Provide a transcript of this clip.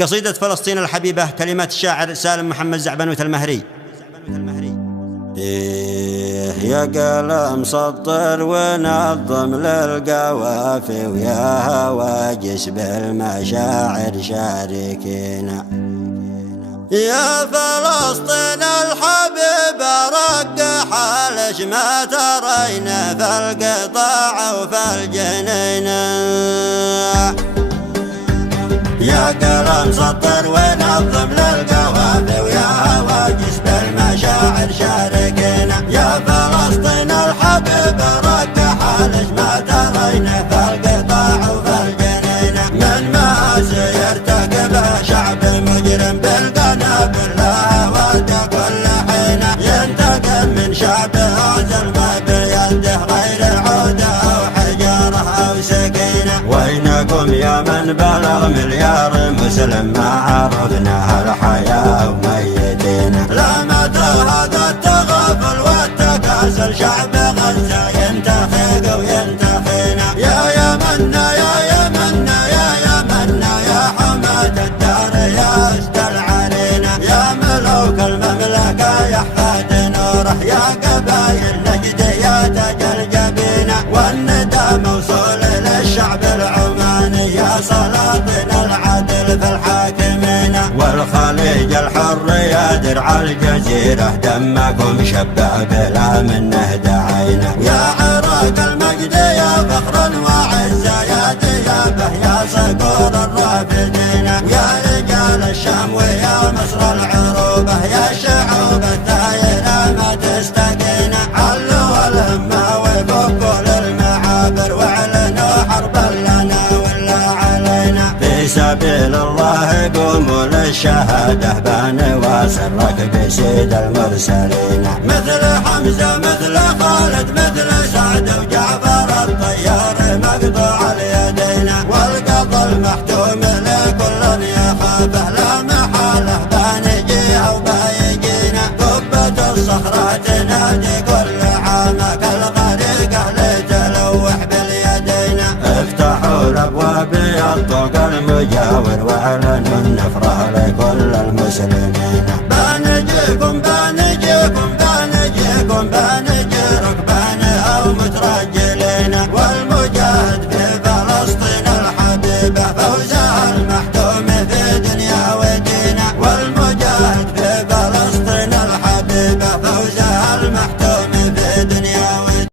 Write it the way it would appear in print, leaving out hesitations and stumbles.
قصيدة فلسطين الحبيبة، كلمات الشاعر سالم محمد زعبنوت المهري. يا قلم سطر ونظم للقوافي، ويا هواجس بالمشاعر شاركينا. يا فلسطين الحبيبة رقح ليش ما ترينا في القطاع وفي الجنين. يا قلم سطر ونظم للقوافي، ويا هواجس بالمشاعر شاركينا. يا فلسطين الحبيبة رقح ليش ما ترينا في القطاع وفي الجنين. من مآسي يرتكبها شعب مجرم بالقنابل لا ود كل حين. ينتقم من شعبه ظلمه بيده غير عودة أو حجارة أو سكينة. وينكم يا من بلغ مليار مسلم ما عرفنا الحياة وميتين. لا متى هذا التغافل والتكاسل، شعب غزة ينتخيق وينتخينا. يا يمنا يا يمنا يا يمنا يا حماة الدار يا أسد علينا. يا ملوك المملكة يا حفاد نوره، يا قبايل نجد يا تاج الجبينة. والندى موصول للشعب العماني، يا سلاطين العدل في الحاكمين. والخليج الحر يا درع الجزيرة، دمكم شبع بلا منه دعينا. يا عراق المجد يا فخر وعزة، يا ديابه يا صقور الرافدين. يا رجال الشام ويا مصر العروبة، يا شعوب الثايرة ما تستقينا. علوا الهمة وفكوا للمعابر، واعلنوا حربا لنا ولا علينا. في سبيل الله قوموا للشهادة، بنواصر ركب سيد المرسلين. مثل حمزة مثل خالد مثل سعد وجعفر الطيار مقطوع اليدين. والقضى المحتوم لكل يخافه، لا محالة بنجيها وبايجينا. قبة الصخرة تنادي كل عام كالغريقة لتلوح باليدين. افتحوا الابواب الطوق المجاور، واعلنوا النفرة لكل المسلمين.